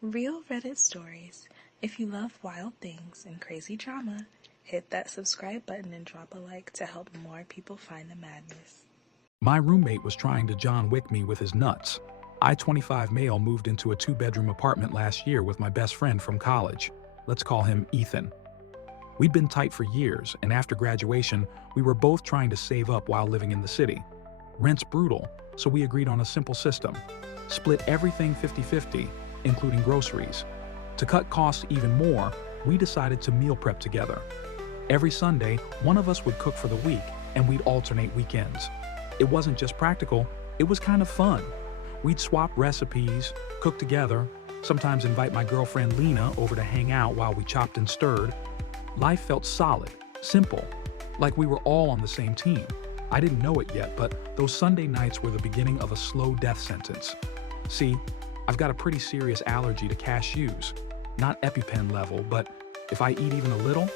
Real Reddit stories. If you love wild things and crazy drama, hit that subscribe button and drop a like to help more people find the madness. My roommate was trying to John Wick me with his nuts. I, 25 male, moved into a 2-bedroom apartment last year with my best friend from college. Let's call him Ethan. We'd been tight for years, and after graduation, we were both trying to save up while living in the city. Rent's brutal, so we agreed on a simple system. Split everything 50-50, including groceries. To cut costs even more, we decided to meal prep together. Every Sunday, one of us would cook for the week, and we'd alternate weekends. It wasn't just practical, it was kind of fun. We'd swap recipes, cook together, sometimes invite my girlfriend Lena over to hang out while we chopped and stirred. Life felt solid, simple, like we were all on the same team. I didn't know it yet, but those Sunday nights were the beginning of a slow death sentence. See, I've got a pretty serious allergy to cashews. Not EpiPen level, but if I eat even a little,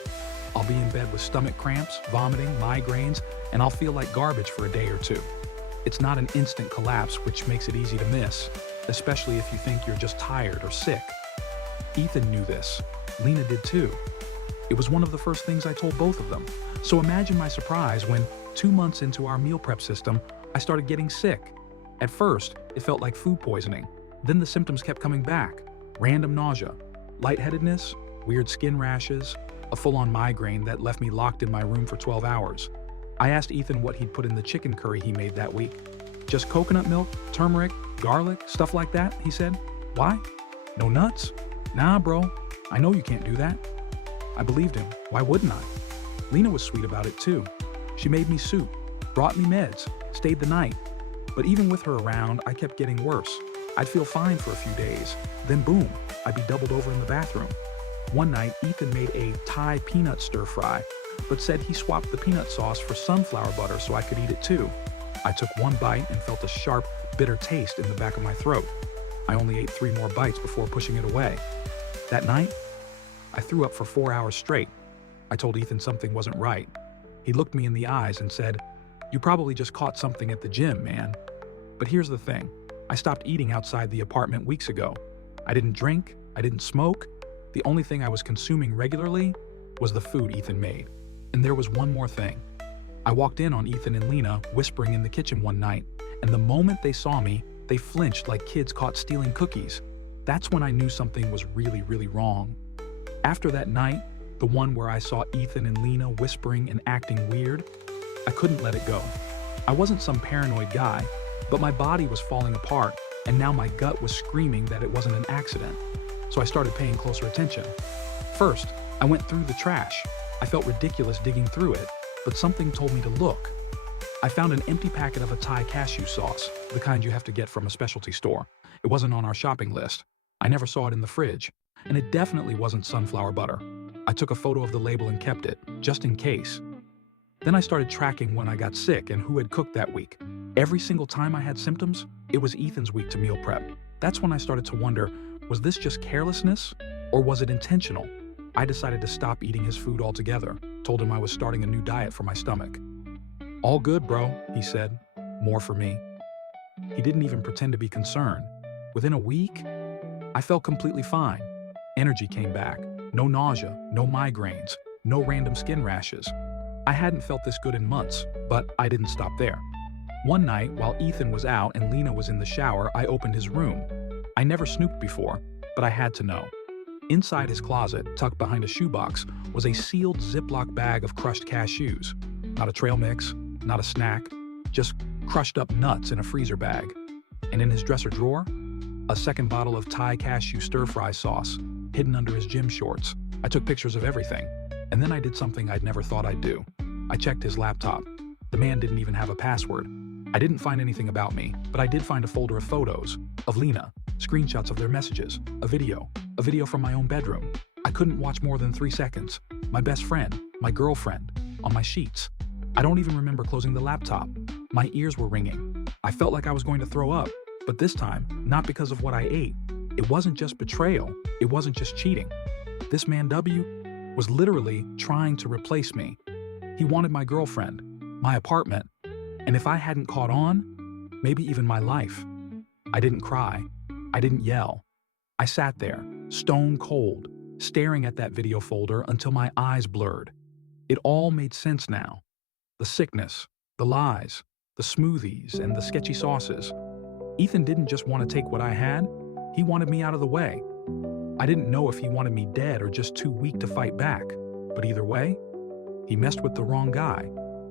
I'll be in bed with stomach cramps, vomiting, migraines, and I'll feel like garbage for a day or two. It's not an instant collapse, which makes it easy to miss, especially if you think you're just tired or sick. Ethan knew this. Lena did too. It was one of the first things I told both of them. So imagine my surprise when, 2 months into our meal prep system, I started getting sick. At first, it felt like food poisoning. Then the symptoms kept coming back. Random nausea, lightheadedness, weird skin rashes, a full-on migraine that left me locked in my room for 12 hours. I asked Ethan what he'd put in the chicken curry he made that week. Just coconut milk, turmeric, garlic, stuff like that, he said. Why? No nuts? Nah, bro. I know you can't do that. I believed him. Why wouldn't I? Lena was sweet about it too. She made me soup, brought me meds, stayed the night. But even with her around, I kept getting worse. I'd feel fine for a few days. Then boom, I'd be doubled over in the bathroom. One night, Ethan made a Thai peanut stir fry, but said he swapped the peanut sauce for sunflower butter so I could eat it too. I took one bite and felt a sharp, bitter taste in the back of my throat. I only ate 3 more bites before pushing it away. That night, I threw up for 4 hours straight. I told Ethan something wasn't right. He looked me in the eyes and said, "You probably just caught something at the gym, man." But here's the thing. I stopped eating outside the apartment weeks ago. I didn't drink, I didn't smoke. The only thing I was consuming regularly was the food Ethan made. And there was one more thing. I walked in on Ethan and Lena whispering in the kitchen one night, and the moment they saw me, they flinched like kids caught stealing cookies. That's when I knew something was really, really wrong. After that night, the one where I saw Ethan and Lena whispering and acting weird, I couldn't let it go. I wasn't some paranoid guy, but my body was falling apart, and now my gut was screaming that it wasn't an accident. So I started paying closer attention. First, I went through the trash. I felt ridiculous digging through it, but something told me to look. I found an empty packet of a Thai cashew sauce, the kind you have to get from a specialty store. It wasn't on our shopping list. I never saw it in the fridge, and it definitely wasn't sunflower butter. I took a photo of the label and kept it, just in case. Then I started tracking when I got sick and who had cooked that week. Every single time I had symptoms, it was Ethan's week to meal prep. That's when I started to wonder, was this just carelessness, or was it intentional? I decided to stop eating his food altogether, told him I was starting a new diet for my stomach. "All good, bro," he said. "More for me." He didn't even pretend to be concerned. Within a week, I felt completely fine. Energy came back. No nausea, no migraines, no random skin rashes. I hadn't felt this good in months, but I didn't stop there. One night, while Ethan was out and Lena was in the shower, I opened his room. I never snooped before, but I had to know. Inside his closet, tucked behind a shoebox, was a sealed Ziploc bag of crushed cashews. Not a trail mix, not a snack, just crushed up nuts in a freezer bag. And in his dresser drawer, a second bottle of Thai cashew stir-fry sauce, hidden under his gym shorts. I took pictures of everything, and then I did something I'd never thought I'd do. I checked his laptop. The man didn't even have a password. I didn't find anything about me, but I did find a folder of photos, of Lena, screenshots of their messages, a video from my own bedroom. I couldn't watch more than 3 seconds. My best friend, my girlfriend, on my sheets. I don't even remember closing the laptop. My ears were ringing. I felt like I was going to throw up, but this time, not because of what I ate. It wasn't just betrayal. It wasn't just cheating. This man W was literally trying to replace me. He wanted my girlfriend, my apartment, and if I hadn't caught on, maybe even my life. I didn't cry. I didn't yell. I sat there, stone cold, staring at that video folder until my eyes blurred. It all made sense now. The sickness, the lies, the smoothies, and the sketchy sauces. Ethan didn't just want to take what I had, he wanted me out of the way. I didn't know if he wanted me dead or just too weak to fight back, but either way, he messed with the wrong guy.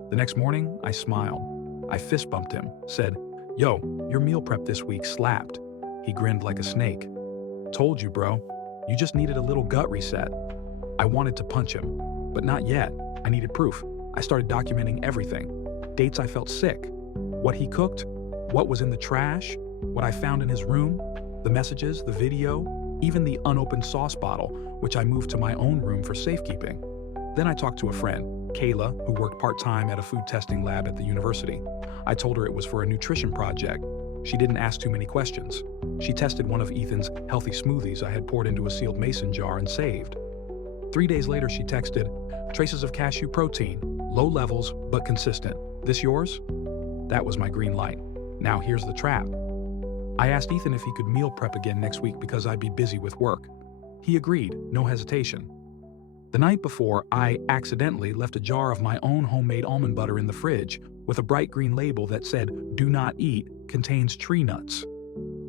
The next morning, I smiled. I fist bumped him, said, "Yo, your meal prep this week slapped." He grinned like a snake. "Told you, bro. You just needed a little gut reset." I wanted to punch him, but not yet. I needed proof. I started documenting everything. Dates I felt sick, what he cooked, what was in the trash, what I found in his room, the messages, the video, even the unopened sauce bottle, which I moved to my own room for safekeeping. Then I talked to a friend, Kayla, who worked part-time at a food testing lab at the university. I told her it was for a nutrition project. She didn't ask too many questions. She tested one of Ethan's healthy smoothies I had poured into a sealed mason jar and saved. 3 days later, she texted, "Traces of cashew protein, low levels but consistent. This yours?" That was my green light. Now here's the trap. I asked Ethan if he could meal prep again next week because I'd be busy with work. He agreed, no hesitation. The night before, I accidentally left a jar of my own homemade almond butter in the fridge with a bright green label that said, "Do not eat, contains tree nuts."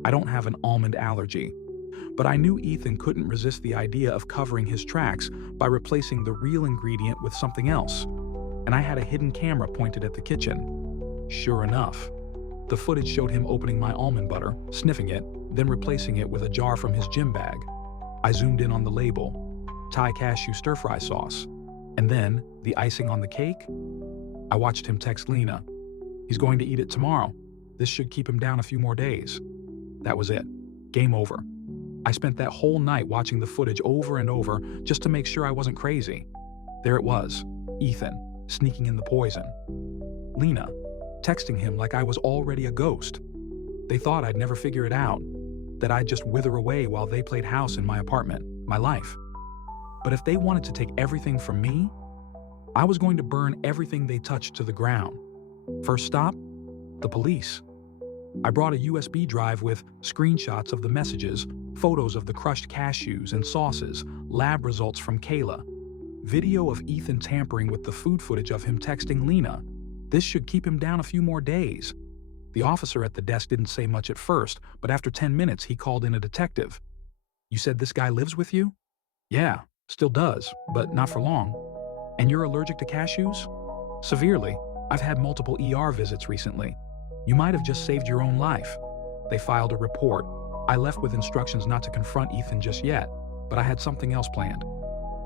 I don't have an almond allergy, but I knew Ethan couldn't resist the idea of covering his tracks by replacing the real ingredient with something else, and I had a hidden camera pointed at the kitchen. Sure enough, the footage showed him opening my almond butter, sniffing it, then replacing it with a jar from his gym bag. I zoomed in on the label, Thai cashew stir-fry sauce, and then the icing on the cake. I watched him text Lena. "He's going to eat it tomorrow. This should keep him down a few more days." That was it. Game over. I spent that whole night watching the footage over and over just to make sure I wasn't crazy. There it was, Ethan, sneaking in the poison. Lena, texting him like I was already a ghost. They thought I'd never figure it out, that I'd just wither away while they played house in my apartment, my life. But if they wanted to take everything from me, I was going to burn everything they touched to the ground. First stop, the police. I brought a USB drive with screenshots of the messages, photos of the crushed cashews and sauces, lab results from Kayla, video of Ethan tampering with the food footage of him texting Lena. This should keep him down a few more days. The officer at the desk didn't say much at first, but after 10 minutes he called in a detective. "You said this guy lives with you?" "Yeah, still does, but not for long." "And you're allergic to cashews?" "Severely. I've had multiple ER visits recently." "You might have just saved your own life." They filed a report. I left with instructions not to confront Ethan just yet, but I had something else planned.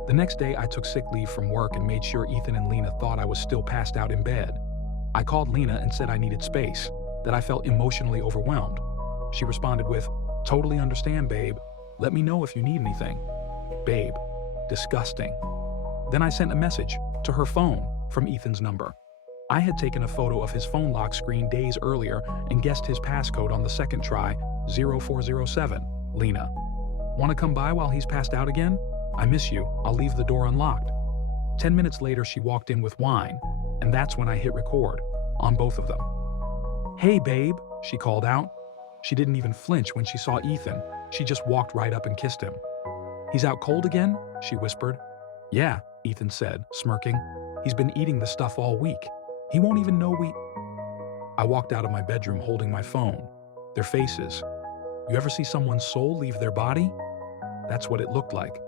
The next day, I took sick leave from work and made sure Ethan and Lena thought I was still passed out in bed. I called Lena and said I needed space, that I felt emotionally overwhelmed. She responded with, "Totally understand, babe. Let me know if you need anything." Babe. Disgusting. Then I sent a message to her phone from Ethan's number. I had taken a photo of his phone lock screen days earlier and guessed his passcode on the second try, 0407. Lena. "Want to come by while he's passed out again? I miss you. I'll leave the door unlocked." 10 minutes later, she walked in with wine, and that's when I hit record, on both of them. "Hey, babe," she called out. She didn't even flinch when she saw Ethan. She just walked right up and kissed him. "He's out cold again?" she whispered. "Yeah," Ethan said, smirking. "He's been eating the stuff all week. He won't even know we—" I walked out of my bedroom holding my phone. Their faces. You ever see someone's soul leave their body? That's what it looked like.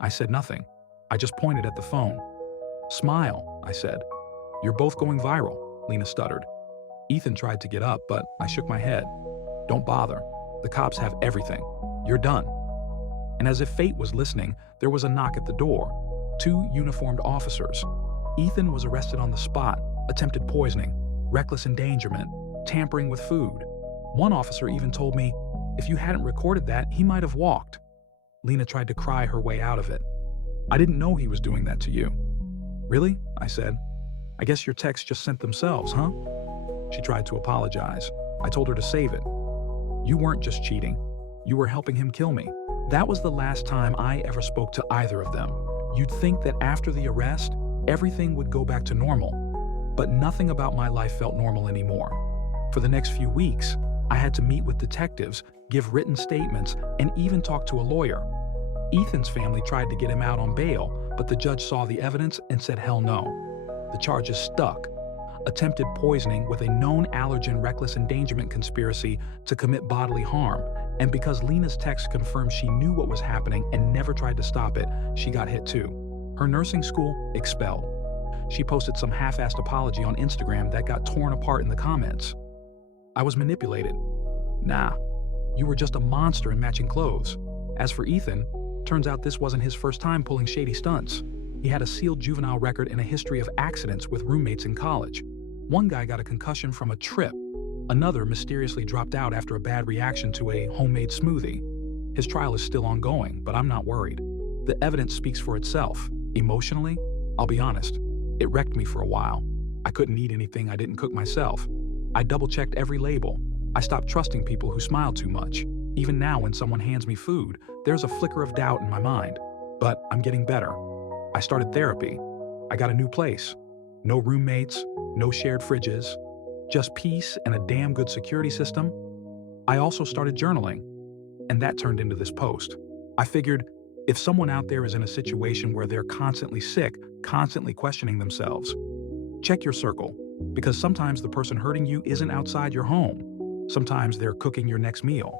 I said nothing. I just pointed at the phone. "Smile," I said. "You're both going viral," Lena stuttered. Ethan tried to get up, but I shook my head. "Don't bother. The cops have everything. You're done." And as if fate was listening, there was a knock at the door. 2 uniformed officers. Ethan was arrested on the spot, attempted poisoning, reckless endangerment, tampering with food. One officer even told me, "If you hadn't recorded that, he might have walked." Lena tried to cry her way out of it. "I didn't know he was doing that to you." "Really?" I said. "I guess your texts just sent themselves, huh?" She tried to apologize. I told her to save it. "You weren't just cheating. You were helping him kill me." That was the last time I ever spoke to either of them. You'd think that after the arrest, everything would go back to normal. But nothing about my life felt normal anymore. For the next few weeks, I had to meet with detectives, give written statements, and even talk to a lawyer. Ethan's family tried to get him out on bail, but the judge saw the evidence and said hell no. The charges stuck. Attempted poisoning with a known allergen reckless endangerment conspiracy to commit bodily harm, and because Lena's text confirmed she knew what was happening and never tried to stop it, she got hit too. Her nursing school expelled. She posted some half-assed apology on Instagram that got torn apart in the comments. I was manipulated. Nah, you were just a monster in matching clothes. As for Ethan, turns out this wasn't his first time pulling shady stunts. He had a sealed juvenile record and a history of accidents with roommates in college. One guy got a concussion from a trip. Another mysteriously dropped out after a bad reaction to a homemade smoothie. His trial is still ongoing, but I'm not worried. The evidence speaks for itself. Emotionally, I'll be honest, it wrecked me for a while. I couldn't eat anything I didn't cook myself. I double-checked every label. I stopped trusting people who smile too much. Even now when someone hands me food, there's a flicker of doubt in my mind. But I'm getting better. I started therapy. I got a new place. No roommates, no shared fridges, just peace and a damn good security system. I also started journaling, and that turned into this post. I figured, if someone out there is in a situation where they're constantly sick, constantly questioning themselves, check your circle, because sometimes the person hurting you isn't outside your home. Sometimes they're cooking your next meal.